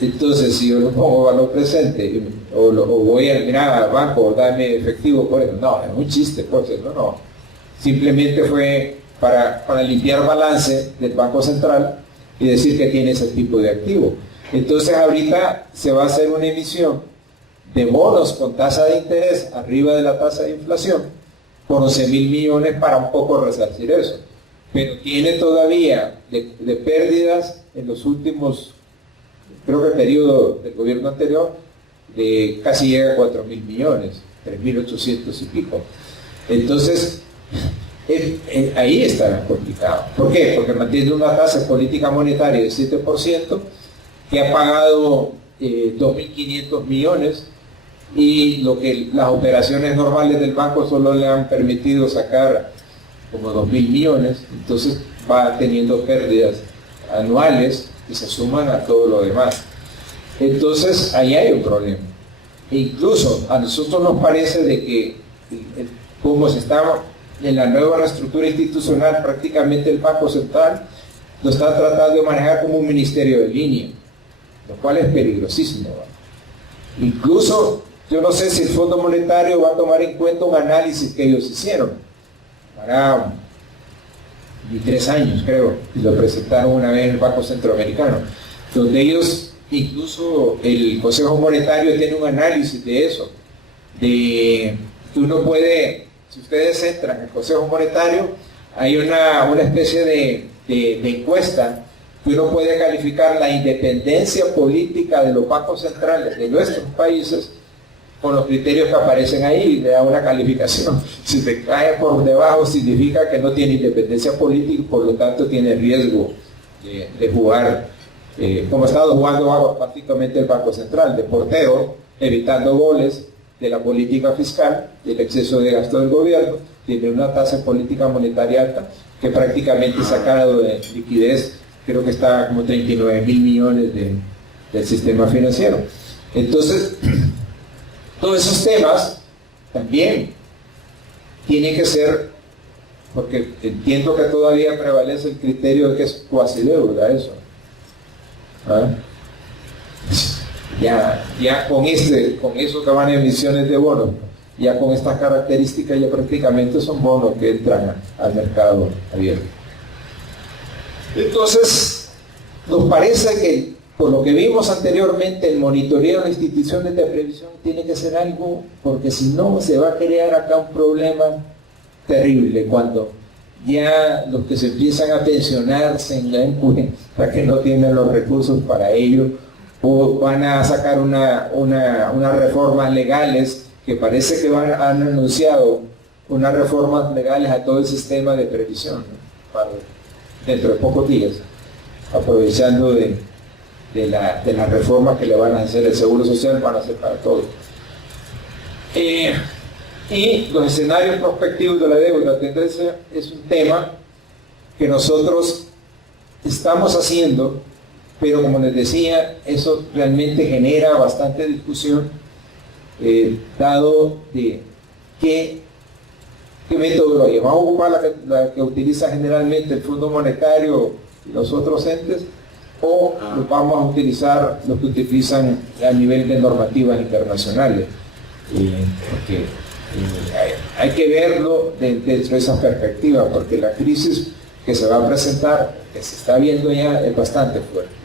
Entonces, si yo lo pongo a valor presente, o voy a mirar al banco, dame efectivo por eso, no, es un chiste, por eso, no. Simplemente fue para limpiar balance del Banco Central y decir que tiene ese tipo de activo. Entonces, ahorita se va a hacer una emisión de bonos con tasa de interés arriba de la tasa de inflación por 11.000 millones para un poco resarcir eso. Pero tiene todavía de pérdidas en los últimos, creo que el periodo del gobierno anterior, de casi llega a 4.000 millones, 3.800 y pico. Entonces, ahí está complicado. ¿Por qué? Porque mantiene una tasa de política monetaria de 7%, que ha pagado 2.500 millones, y lo que las operaciones normales del banco solo le han permitido sacar como 2.000 millones, entonces va teniendo pérdidas anuales que se suman a todo lo demás. Entonces ahí hay un problema. E incluso a nosotros nos parece de que como se está en la nueva reestructura institucional, prácticamente el Banco Central lo está tratando de manejar como un ministerio de línea, lo cual es peligrosísimo. Incluso yo no sé si el Fondo Monetario va a tomar en cuenta un análisis que ellos hicieron para 3 años, creo, y lo presentaron una vez en el Banco Centroamericano, donde ellos, incluso el Consejo Monetario tiene un análisis de eso, de que uno puede, si ustedes entran en el Consejo Monetario, hay una especie de encuesta que uno puede calificar la independencia política de los bancos centrales de nuestros países con los criterios que aparecen ahí, le da una calificación. Si te cae por debajo, significa que no tiene independencia política y por lo tanto tiene riesgo de jugar, como ha estado jugando prácticamente el Banco Central, de portero, evitando goles de la política fiscal, del exceso de gasto del gobierno, tiene una tasa de política monetaria alta, que prácticamente sacado de liquidez, creo que está como 39.000 millones del sistema financiero. Entonces, todos esos temas también tienen que ser, porque entiendo que todavía prevalece el criterio de que es cuasi deuda eso. ¿Ah? Ya con eso que van a emisiones de bonos, ya con estas características ya prácticamente son bonos que entran al mercado abierto. Entonces, nos parece que, por lo que vimos anteriormente, el monitoreo de las instituciones de previsión tiene que ser algo, porque si no se va a crear acá un problema terrible cuando ya los que se empiezan a pensionar se dan cuenta que no tienen los recursos para ello, o van a sacar unas reformas legales, que parece que han anunciado unas reformas legales a todo el sistema de previsión, ¿no? Dentro de pocos días, aprovechando de las reformas que le van a hacer el Seguro Social, van a hacer para todos. Y los escenarios prospectivos de la deuda tendencia es un tema que nosotros estamos haciendo, pero como les decía, eso realmente genera bastante discusión, dado de qué metodología. ¿Vamos a ocupar la que utiliza generalmente el Fondo Monetario y los otros entes, o vamos a utilizar lo que utilizan a nivel de normativas internacionales? Porque hay que verlo dentro de esa perspectiva, porque la crisis que se va a presentar, que se está viendo ya, es bastante fuerte.